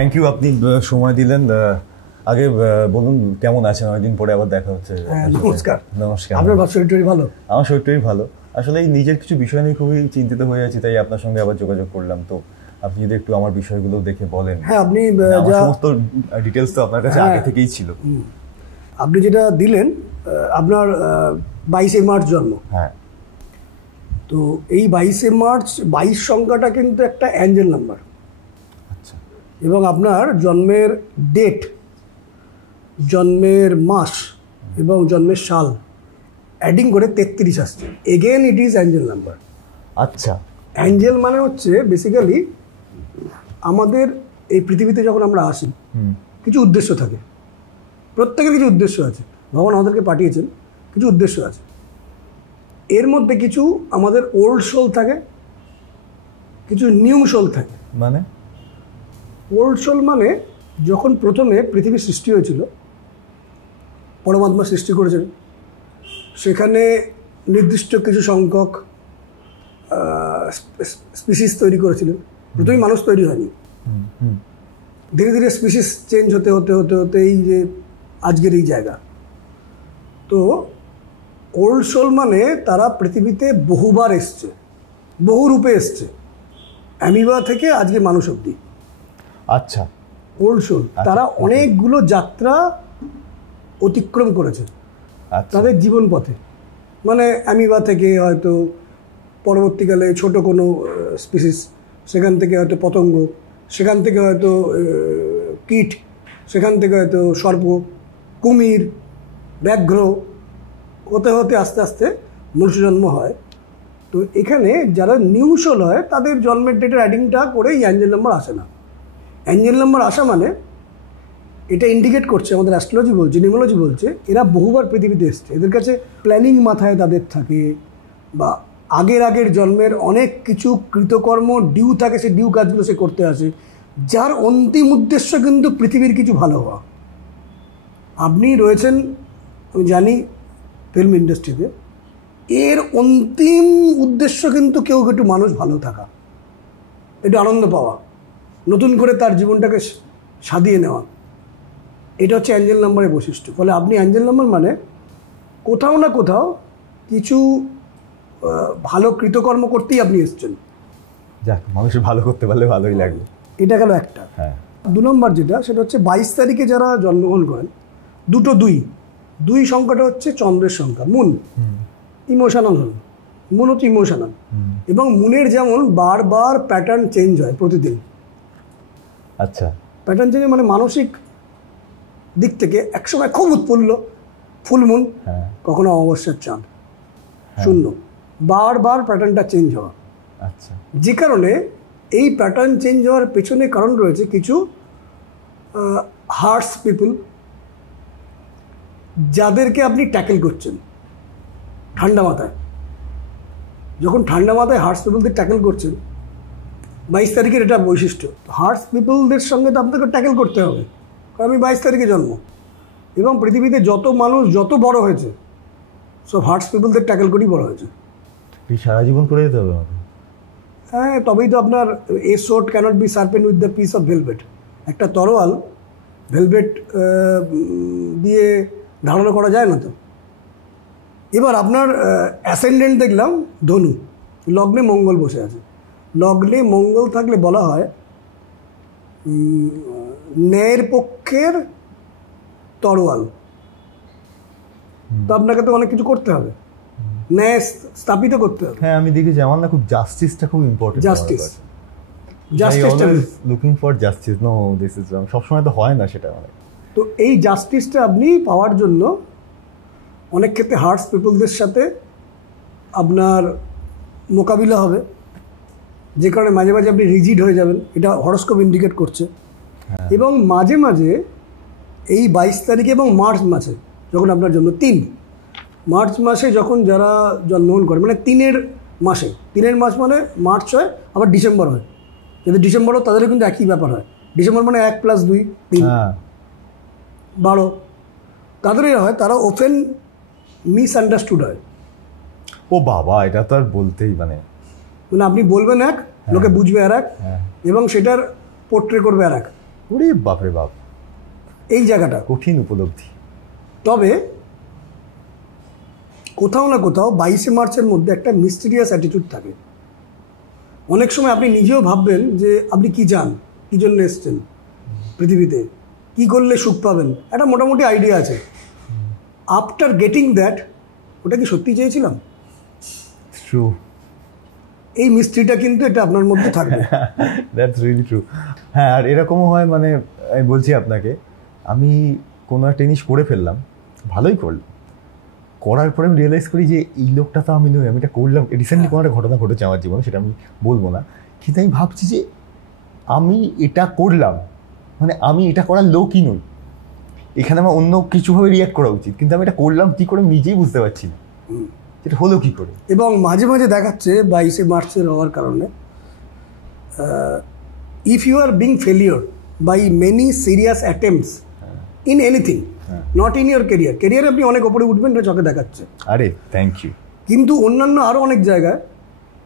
Thank you, আপনি সময় দিলেন। আগে বলুন কেমন আছেন? অনেকদিন পরে আবার দেখা হচ্ছে। নমস্কার। নমস্কার। আপনার শরীর ভালো? আমার শরীরটাই ভালো। আসলে এই নিজের কিছু বিষয় নিয়ে খুবই চিন্তিত হয়ে আছি, তাই আপনার সঙ্গে আবার যোগাযোগ করলাম। তো আপনি যদি একটু আমার বিষয়গুলো দেখে বলেন। হ্যাঁ, আপনি সমস্ত ডিটেলস তো আপনার কাছে আগে থেকেই ছিল। আপনি যেটা দিলেন, আপনার 22শে মার্চ জন্ম। হ্যাঁ। তো এই 22শে মার্চ 22 সংখ্যাটা কিন্তু একটা অ্যাঞ্জেল নাম্বার। আচ্ছা। এবং আপনার জন্মের ডেট, জন্মের মাস এবং জন্মের সাল অ্যাডিং করে 33 আসছে। Again it is Angel number. আচ্ছা। অ্যাঞ্জেল মানে হচ্ছে বেসিক্যালি আমাদের এই পৃথিবীতে যখন আমরা আসি কিছু উদ্দেশ্য থাকে, প্রত্যেকের কিছু উদ্দেশ্য আছে। ভগবান আমাদেরকে পাঠিয়েছেন, কিছু উদ্দেশ্য আছে। এর মধ্যে কিছু আমাদের ওল্ড সোল থাকে, কিছু নিউ সোল থাকে। মানে ওল্ড সোল মানে যখন প্রথমে পৃথিবীর সৃষ্টি হয়েছিল, পরমাত্মা সৃষ্টি করেছেন, সেখানে নির্দিষ্ট কিছু সংখ্যক স্পিসিস তৈরি করেছিলেন। প্রথমেই মানুষ তৈরি হয়নি, ধীরে ধীরে স্পিসিস চেঞ্জ হতে হতে হতে হতে এই যে আজকের এই জায়গা। তো ওল্ড সোল মানে তারা পৃথিবীতে বহুবার এসছে, বহু রূপে এসছে, অ্যামিবা থেকে আজকে মানুষ অবধি। আচ্ছা। ওল্ড সোল তারা অনেকগুলো যাত্রা অতিক্রম করেছে তাদের জীবন পথে। মানে অ্যামিবা থেকে হয়তো পরবর্তীকালে ছোট কোনো স্পিসিস, সেখান থেকে হয়তো পতঙ্গ, সেখান থেকে হয়তো কীট, সেখান থেকে হয়তো সর্প, কুমির, ব্যাঘ্র, হতে হতে আস্তে আস্তে মনুষ্য জন্ম হয়। তো এখানে যারা নিউ সোল হয় তাদের জন্মের ডেটের অ্যাডিংটা করে এই অ্যাঞ্জেল নাম্বার আসে না। অ্যাঞ্জেল নাম্বার আসা মানে এটা ইন্ডিকেট করছে, আমাদের অ্যাস্ট্রোলজি বলছে, নিউমোলজি বলছে, এরা বহুবার পৃথিবীতে এসছে। এদের কাছে প্ল্যানিং মাথায় তাদের থাকে, বা আগের জন্মের অনেক কিছু কৃতকর্ম ডিউ থাকে, সে ডিউ কাজগুলো সে করতে আসে, যার অন্তিম উদ্দেশ্য কিন্তু পৃথিবীর কিছু ভালো হওয়া। আপনি রয়েছেন, আমি জানি, ফিল্ম ইন্ডাস্ট্রিতে, এর অন্তিম উদ্দেশ্য কিন্তু কেউ একটু মানুষ ভালো থাকা, একটু আনন্দ পাওয়া, নতুন করে তার জীবনটাকে সাজিয়ে নেওয়া। এটা হচ্ছে অ্যাঞ্জেল নাম্বারের বৈশিষ্ট্য। ফলে আপনি অ্যাঞ্জেল নাম্বার মানে কোথাও না কোথাও কিছু ভালো কৃতকর্ম করতেই আপনি এসছেন। যাক, মানুষের ভালো করতে পারলে ভালোই লাগবে। এটা গেল একটা। হ্যাঁ। 2 নম্বর যেটা, সেটা হচ্ছে 22 তারিখে যারা জন্মগ্রহণ করেন, দুটো দুই সংখ্যাটা হচ্ছে চন্দ্রের সংখ্যা, মুন। ইমোশনাল হন, মুন হচ্ছে ইমোশনাল। এবং মুনের যেমন বারবার প্যাটার্ন চেঞ্জ হয় প্রতিদিন। আচ্ছা। প্যাটার্ন চেঞ্জ মানে মানসিক দিক থেকে একসময় খুব উৎফুল্ল, ফুল মুন, কখনো অমাবস্যার চাঁদ, শূন্য, বারবার প্যাটার্নটা চেঞ্জ হওয়া। আচ্ছা। যে কারণে এই প্যাটার্ন চেঞ্জ হওয়ার পেছনে কারণ রয়েছে কিছু হার্টস পিপল যাদেরকে আপনি ট্যাকেল করছেন ঠান্ডা মাথায়। যখন ঠান্ডা মাথায় হার্টস পিপলদের ট্যাকেল করছেন, 22 তারিখের এটা বৈশিষ্ট্য। হার্টস পিপলদের সঙ্গে তো আপনাকে ট্যাকেল করতে হবে, কারণ আমি 22 তারিখে জন্ম। এবং পৃথিবীতে যত মানুষ যত বড় হয়েছে, সব হার্টস পিপলদের ট্যাকেল করেই বড় হয়েছে। সারা জীবন করে যেতে হবে। হ্যাঁ, তবেই তো আপনার a sword cannot be sharpen with the piece of velvet. একটা তরোয়াল ভেলভেট দিয়ে ধারণা করা যায় না তো। এবার আপনার অ্যাসেন্ডেন্ট দেখলাম ধনু, লগ্নে মঙ্গল বসে আছে। লগ্নে মঙ্গল থাকলে বলা হয় ন্যায়ের পক্ষের তরোয়াল। তো আপনাকে তো অনেক কিছু করতে হবে, ন্যায় স্থাপিত করতে হবে। হ্যাঁ, আমি দেখেছি আমার না খুব জাস্টিসটা খুব important. Justice looking for justice. No, this is wrong. সবসময় তো হয় না সেটা। তো এই জাস্টিসটা আপনি পাওয়ার জন্য অনেক ক্ষেত্রে হার্টস পিপলদের সাথে আপনার মোকাবিলা হবে, যে কারণে মাঝে মাঝে আপনি রিজিড হয়ে যাবেন, এটা হরোস্কোপ ইন্ডিকেট করছে। এবং মাঝে মাঝে এই 22 তারিখে এবং মার্চ মাসে, যখন আপনার জন্ম 3 মার্চ মাসে, যখন যারা জন্মগ্রহণ করে, মানে 3-এর মাসে, 3-এর মাস মানে মার্চ হয়, আবার ডিসেম্বর হয়। যদি ডিসেম্বরও তাদেরও কিন্তু একই ব্যাপার হয়। ডিসেম্বর মানে 1 + 2 3 12। তাদেরই হয়, তারা ওপেন মিসআন্ডারস্টুড হয়। ও বাবা, এটা তো আর বলতেই মানে আপনি বলবেন এক, লোকে বুঝবে আর এক, এবং সেটার পোর্ট্রে করবে আর এক। ওরে বাপরে বাপ, এই জায়গাটা কঠিন উপলব্ধি। তবে কোথাও না কোথাও 22শে মার্চের মধ্যে একটা মিস্টিরিয়াস অ্যাটিটিউড থাকে। অনেক সময় আপনি নিজেও ভাববেন যে আপনি কি চান, কী জন্য এসছেন পৃথিবীতে, কি করলে সুখ পাবেন, একটা মোটামুটি আইডিয়া আছে। আফটার গেটিং দ্যাট, ওটা কি সত্যি চেয়েছিলাম? ট্রু। এই মিস্ট্রিটা কিন্তু এটা আপনার মধ্যে থাকবে। That's really true. হ্যাঁ, আর এরকমও হয়, মানে আমি বলছি আপনাকে, আমি কোনো একটা জিনিস করে ফেললাম, ভালোই করলাম, করার পরে আমি রিয়েলাইজ করি যে এই লোকটা তো আমি নই, আমি এটা করলাম। রিসেন্টলি কোনো একটা ঘটনা ঘটেছে আমার জীবনে, সেটা আমি বলবো না, কিন্তু আমি ভাবছি যে আমি এটা করলাম, মানে আমি এটা করার লোকই নই, এখানে আমার অন্য কিছুভাবে রিয়াক্ট করা উচিত, কিন্তু আমি এটা করলাম কী করে নিজেই বুঝতে পারছি না, এটা হলো কী করে। এবং মাঝে মাঝে দেখাচ্ছে 22শে মার্চের হওয়ার কারণে, if you are being failure by many serious attempts in anything, not in your career, কেরিয়ারে আপনি অনেক ওপরে উঠবেন, এটা চোখে দেখাচ্ছে। আরে থ্যাংক ইউ। কিন্তু অন্যান্য আরও অনেক জায়গায়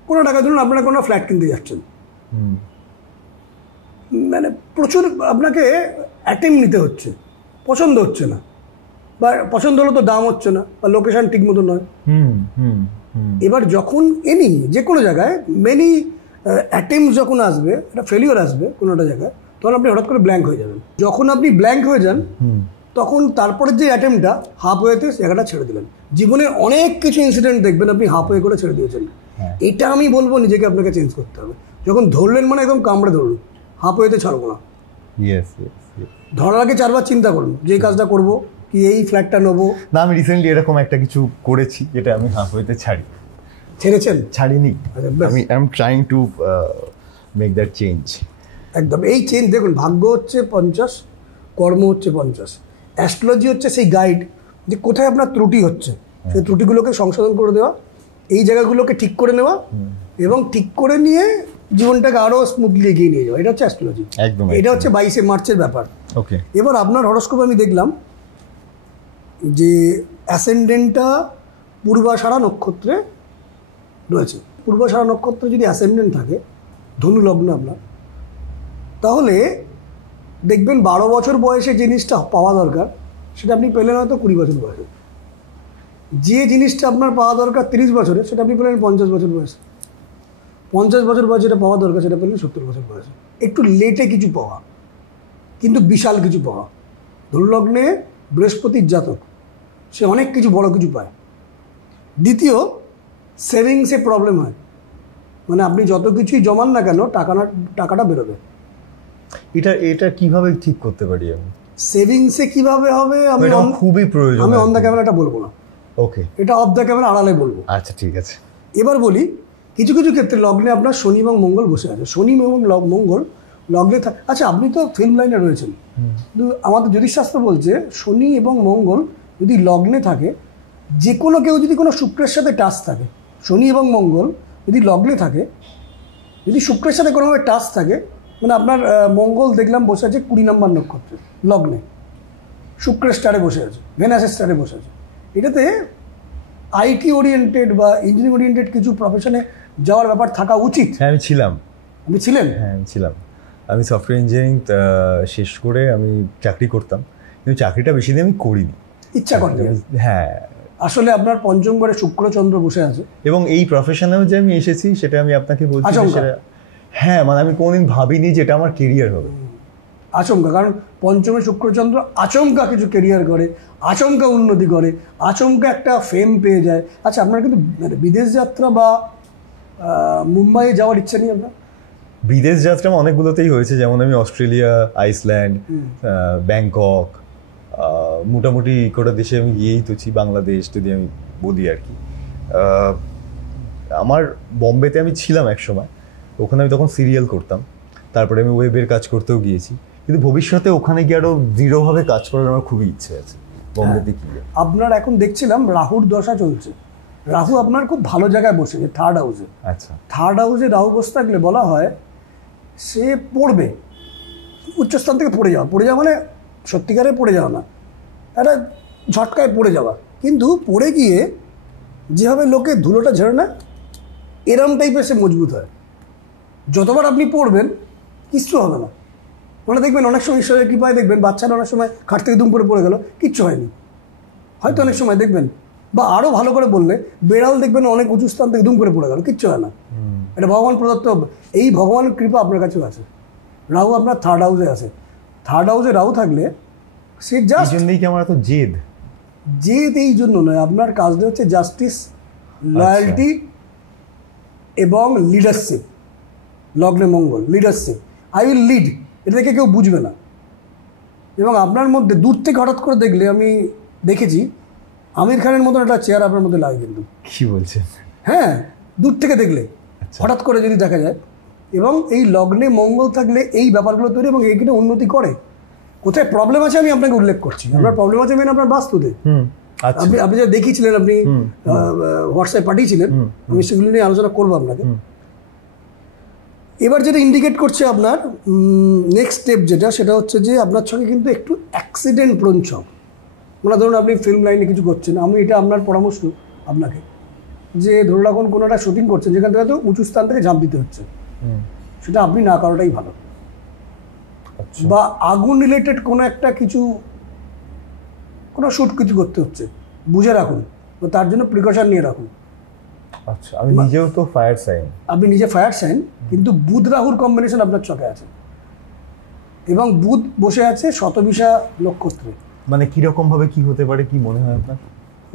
কোনো টাকা ধরুন আপনারা কোনো ফ্ল্যাট কিনতে যাচ্ছেন, মানে প্রচুর আপনাকে অ্যাটেম্প নিতে হচ্ছে, পছন্দ হচ্ছে না, বা পছন্দ হলো তো দাম হচ্ছে না, বা লোকেশান ঠিক মতো নয়। এবার যখন যে কোনো জায়গায় মেনি অ্যাটেম্প যখন আসবে, একটা ফেলিওর আসবে কোনো একটা জায়গায়, তখন আপনি হঠাৎ করে ব্ল্যাঙ্ক হয়ে যাবেন। যখন আপনি ব্ল্যাঙ্ক হয়ে যান, তখন তারপরের যে অ্যাটেম্পটা হাফ ওয়েতে জায়গাটা ছেড়ে দিলেন। জীবনের অনেক কিছু ইনসিডেন্ট দেখবেন আপনি হাফ ওয়ে করে ছেড়ে দিয়েছেন। এটা আমি বলবো নিজেকে আপনাকে চেঞ্জ করতে হবে। যখন ধরলেন মানে একদম কামড়ে ধরুন, হাফ ওয়েতে ছাড়বো না। ধরার আগে 4বার চিন্তা করুন যে এই কাজটা করবো কি, এই ফ্ল্যাটটা নেবো না। আমি রিসেন্টলি এরকম একটা কিছু করেছি যেটা আমি হাফ ওয়েতে ছেড়েছেন? ছাড়িনি, আমি I am trying to make that change. একদম এই চেঞ্জ দেখুন, ভাগ্য হচ্ছে 50, কর্ম হচ্ছে 50, অ্যাস্ট্রোলজি হচ্ছে সেই গাইড যে কোথায় আপনার ত্রুটি হচ্ছে, সেই ত্রুটিগুলোকে সংশোধন করে দেওয়া, এই জায়গাগুলোকে ঠিক করে নেওয়া, এবং ঠিক করে নিয়ে জীবনটাকে আরও স্মুথলি এগিয়ে নিয়ে যাওয়া। এটা হচ্ছে অ্যাস্ট্রোলজি। একদম, এটা হচ্ছে 22শে মার্চের ব্যাপার। ওকে, এবার আপনার হরোস্কোপ আমি দেখলাম যে অ্যাসেন্ডেন্টটা পূর্বাষাঢ়া নক্ষত্রে রয়েছে। পূর্বাষাঢ়া নক্ষত্রে যদি অ্যাসেন্ডেন্ট থাকে, ধনু লগ্ন আপনার, তাহলে দেখবেন 12 বছর বয়সে জিনিসটা পাওয়া দরকার সেটা আপনি পেলেন হয়তো 20 বছর বয়সে। যে জিনিসটা আপনার পাওয়া দরকার 30 বছরে, সেটা আপনি পেলেন 50 বছর বয়সে। 50 বছর বয়সে যেটা পাওয়া দরকার সেটা পেলেন 70 বছর বয়সে। একটু লেটে কিছু পাওয়া, কিন্তু বিশাল কিছু পাওয়া। ধনু লগ্নে বৃহস্পতির জাতক, সে অনেক কিছু বড় কিছু পায়। দ্বিতীয়, সেভিংসে প্রবলেম হয়, মানে আপনি যত কিছুই জমান না কেন টাকাটা বেরোবে। এটা কিভাবে ঠিক করতে পারি আমি? সেভিংসে কিভাবে হবে আমি খুবই প্রয়োজন, আমি অন দ্য ক্যামেরাটা বলবো না। ওকে, এটা অফ দ্য ক্যামেরা আড়ালে বলবো। আচ্ছা ঠিক আছে। এবার বলি, কিছু কিছু ক্ষেত্রে লগ্নে আপনার শনি এবং মঙ্গল বসে আছে। শনি এবং মঙ্গল লগ্নে আচ্ছা, আপনি তো ফিল্ম লাইনে রয়েছেন, কিন্তু আমাদের জ্যোতিষশাস্ত্র বলছে শনি এবং মঙ্গল যদি লগ্নে থাকে, যে কোনো কেউ যদি কোনো শুক্রের সাথে টাচ থাকে, শনি এবং মঙ্গল যদি লগ্নে থাকে, যদি শুক্রের সাথে কোনোভাবে টাচ থাকে, মানে আপনার মঙ্গল দেখলাম বসে আছে 20 নম্বর নক্ষত্রে লগ্নে, শুক্রের স্টারে বসে আছে, ভেনাসের স্টারে বসে আছে, এটাতে আইটি ওরিয়েন্টেড বা ইঞ্জিনিয়ারিং ওরিয়েন্টেড কিছু প্রফেশনে যাওয়ার ব্যাপার থাকা উচিত। হ্যাঁ, আমি ছিলাম। আপনি ছিলেন? হ্যাঁ, আমি ছিলাম। আমি সফটওয়্যার ইঞ্জিনিয়ারিং শেষ করে আমি চাকরি করতাম, কিন্তু চাকরিটা বেশি দিন আমি করিনি, ইচ্ছা করতে। হ্যাঁ, আসলে আপনার পঞ্চম ঘরে শুক্রচন্দ্র বসে আছে, এবং এই প্রফেশনেও যে আমি এসেছি সেটা আমি আপনাকে বলছি, হ্যাঁ, মানে আমি কোনোদিন ভাবিনি যে এটা আমার কেরিয়ার হবে। আচমকা, কারণ পঞ্চমে শুক্রচন্দ্র আচমকা কিছু কেরিয়ার করে, আচমকা উন্নতি করে, আচমকা একটা ফেম পেয়ে যায়। আচ্ছা, আপনার কিন্তু বিদেশ যাত্রা বা মুম্বাই যাওয়ার ইচ্ছা নেই আপনার? বিদেশ যাত্রা অনেকগুলোতেই হয়েছে, যেমন আমি অস্ট্রেলিয়া, আইসল্যান্ড, ব্যাংকক, মোটামুটি কটা দেশে আমি গিয়েই তোছি। বাংলাদেশ যদি আমি বলি আর কি, আমার বম্বেতে আমি ছিলাম এক সময়, ওখানে আমি তখন সিরিয়াল করতাম, তারপরে আমি ওয়েবের কাজ করতেও গিয়েছি, কিন্তু ভবিষ্যতে ওখানে গিয়ে আরও দৃঢ়ভাবে কাজ করার আমার খুবই ইচ্ছে আছে বম্বেতে গিয়ে। আপনার এখন দেখছিলাম রাহুর দশা চলছে, রাহু আপনার খুব ভালো জায়গায় বসেছে, 3rd হাউসে। আচ্ছা, 3rd হাউসে রাহু বসে থাকলে বলা হয় সে পড়বে, উচ্চস্থান থেকে পড়ে যাওয়া মানে সত্যিকারে পড়ে যাওয়া না, একটা ঝটকায় পড়ে যাওয়া, কিন্তু পড়ে গিয়ে যেভাবে লোকে ধুলোটা ঝেড়ে না, এরম টাইপের সে মজবুত হয়। যতবার আপনি পড়বেন কিচ্ছু হবে না, মানে দেখবেন অনেক সময় ঈশ্বরের কৃপায় দেখবেন বাচ্চারা অনেক সময় খাট থেকে দুম করে পড়ে গেল, কিচ্ছু হয়নি। হয়তো অনেক সময় দেখবেন, বা আরও ভালো করে বললে বেড়াল দেখবেন অনেক উঁচু স্থান থেকে দুম করে পড়ে গেল, কিচ্ছু হয় না। এটা ভগবান প্রদত্ত, এই ভগবানের কৃপা আপনার কাছেও আছে। রাহু আপনার 3rd হাউসে আছে। 3rd হাউসে রাহু থাকলে সে এই জাস্ট জন্যই কি আমার এত জেদ? এই জন্য নয়, আপনার কাজটা হচ্ছে জাস্টিস, লয়্যালটি এবং লিডারশিপ। লগ্নে মঙ্গল, লিডারশিপ, আই উইল লিড, এটা দেখে কেউ বুঝবে না। এবং আপনার মধ্যে দূর থেকে হঠাৎ করে দেখলে, আমি দেখেছি আমির খানের মতন একটা চেয়ার আপনার মধ্যে লাগে কিন্তু। কি বলছেন? হ্যাঁ, দূর থেকে দেখলে হঠাৎ করে যদি দেখা যায়। এবং এই লগ্নে মঙ্গল থাকলে এই ব্যাপারগুলো তৈরি এবং এইখানে উন্নতি করে। কোথায় প্রবলেম আছে আমি আপনাকে উল্লেখ করছি। আপনার প্রবলেম আছে মেন আপনার বাস্তুতে। আপনি যা দেখিয়েছিলেন, আপনি হোয়াটসঅ্যাপ পাঠিয়েছিলেন, আমি সেগুলো নিয়ে আলোচনা করবো আপনাকে। এবার যেটা ইন্ডিকেট করছে আপনার নেক্সট স্টেপ যেটা, সেটা হচ্ছে যে আপনার ছকে কিন্তু একটু অ্যাক্সিডেন্ট প্রোন ছক। মানে ধরুন আপনি ফিল্ম লাইনে কিছু করছেন, আমি এটা আপনার পরামর্শ আপনাকে, যে ধরুন রাখুন কোনো একটা শুটিং করছেন যেখান থেকে তো উঁচু স্থান থেকে ঝাঁপ দিতে হচ্ছে, সেটা আপনি না করাটাই ভালো। বা আগুন রিলেটেড কোনো একটা কিছু, কোনো শ্যুট কিছু করতে হচ্ছে, বুঝে রাখুন, তার জন্য প্রিকশন নিয়ে রাখুন। আচ্ছা, আমি নিজেও তো ফায়ার সাইন। আপনি নিজে ফায়ার সাইন, কিন্তু বুধ রাহুর কম্বিনেশন আপনার চকে আছে, এবং বুধ বসে আছে শতবিশা নক্ষত্রে। মানে কিরকম ভাবে কি হতে পারে, কি মনে হয় আপনার?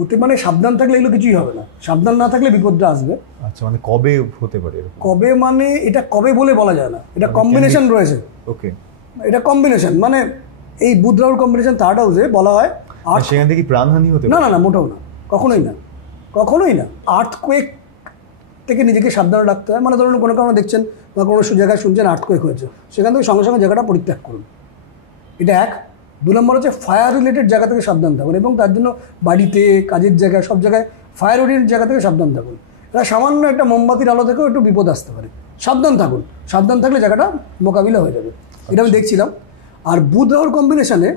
ওতে মানে সাবধান থাকলে এগুলো কিছুই হবে না, সাবধান না থাকলে বিপদটা আসবে। আচ্ছা, মানে কবে হতে পারে এরকম? কবে মানে এটা কবে বলে বলা যায় না, এটা কম্বিনেশন রয়েছে। ওকে, এটা কম্বিনেশন, মানে এই বুধ রাহুর কম্বিনেশন 3rd হাউসে বলা হয়। আর সেখান থেকে প্রাণহানি হতে না না না, মোটেও না, কখনোই না, কখনোই না। আর্থকোয়েক থেকে নিজেকে সাবধানে রাখতে হয়। মানে ধরুন কোনো কারণে দেখছেন বা কোনো জায়গায় শুনছেন আর্থকোয়েক হয়েছে, সেখান থেকে সঙ্গে সঙ্গে জায়গাটা পরিত্যাগ করুন। এটা 1। 2 নম্বর হচ্ছে ফায়ার রিলেটেড জায়গা থেকে সাবধান থাকুন, এবং তার জন্য বাড়িতে, কাজের জায়গায়, সব জায়গায় ফায়ার রিলেটেড জায়গা থেকে সাবধান থাকুন। এটা সামান্য একটা মোমবাতির আলো থেকেও একটু বিপদ আসতে পারে, সাবধান থাকুন। সাবধান থাকলে জায়গাটা মোকাবিলা হয়ে যাবে, এটা আমি দেখছিলাম। আর বুধ রাহুর কম্বিনেশনে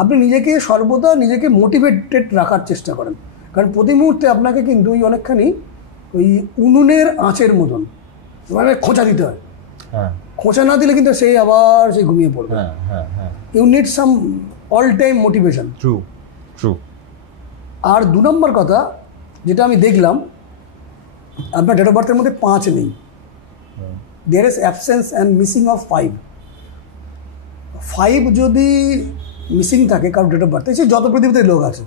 আপনি নিজেকে সর্বদা নিজেকে মোটিভেটেড রাখার চেষ্টা করেন, কারণ প্রতি মুহূর্তে আপনাকে কিন্তু ওই অনেকখানি ওই উনুনের আঁচের মতন মানে খোঁচা দিতে হয়। হ্যাঁ, খোঁচা না দিলে কিন্তু সেই আবার সেই ঘুমিয়ে পড়বে। হ্যাঁ হ্যাঁ হ্যাঁ, you need some all time motivation. True true. আর 2 নম্বর কথা যেটা আমি দেখলাম, আপনার ডেট অফ বার্থের মধ্যে 5 নেই। There is absence and missing of 5। 5 যদি মিসিং থাকে কারোর ডেট অফ বার্থে, সে যত পৃথিবীতে লোক আছে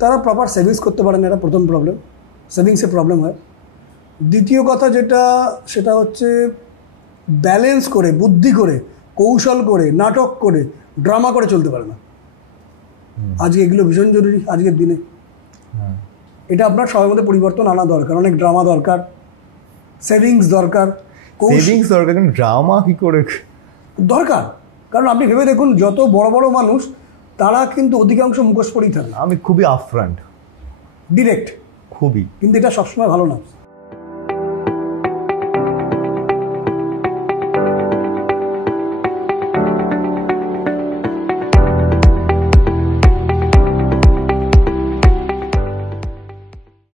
তারা প্রপার সেভিংস করতে পারে না, এটা প্রথম প্রবলেম, সেভিংসে প্রবলেম হয়। দ্বিতীয় কথা যেটা, সেটা হচ্ছে ব্যালেন্স করে, বুদ্ধি করে, কৌশল করে, নাটক করে, ড্রামা করে চলতে পারে না। আজকে এগুলো ভীষণ জরুরি আজকের দিনে। এটা আপনার সবার মধ্যে পরিবর্তন আনা দরকার, অনেক ড্রামা দরকার, সেভিংস দরকার, সেভিংস দরকার, কিন্তু ড্রামা কি করে দরকার? কারণ আপনি ভেবে দেখুন, যত বড় বড় মানুষ তারা কিন্তু অধিকাংশ মুখোশ পরেই থাকে। আমি খুবই আপফ্রন্ট, ডিরেক্ট, খুবই, কিন্তু এটা সবসময় ভালো না।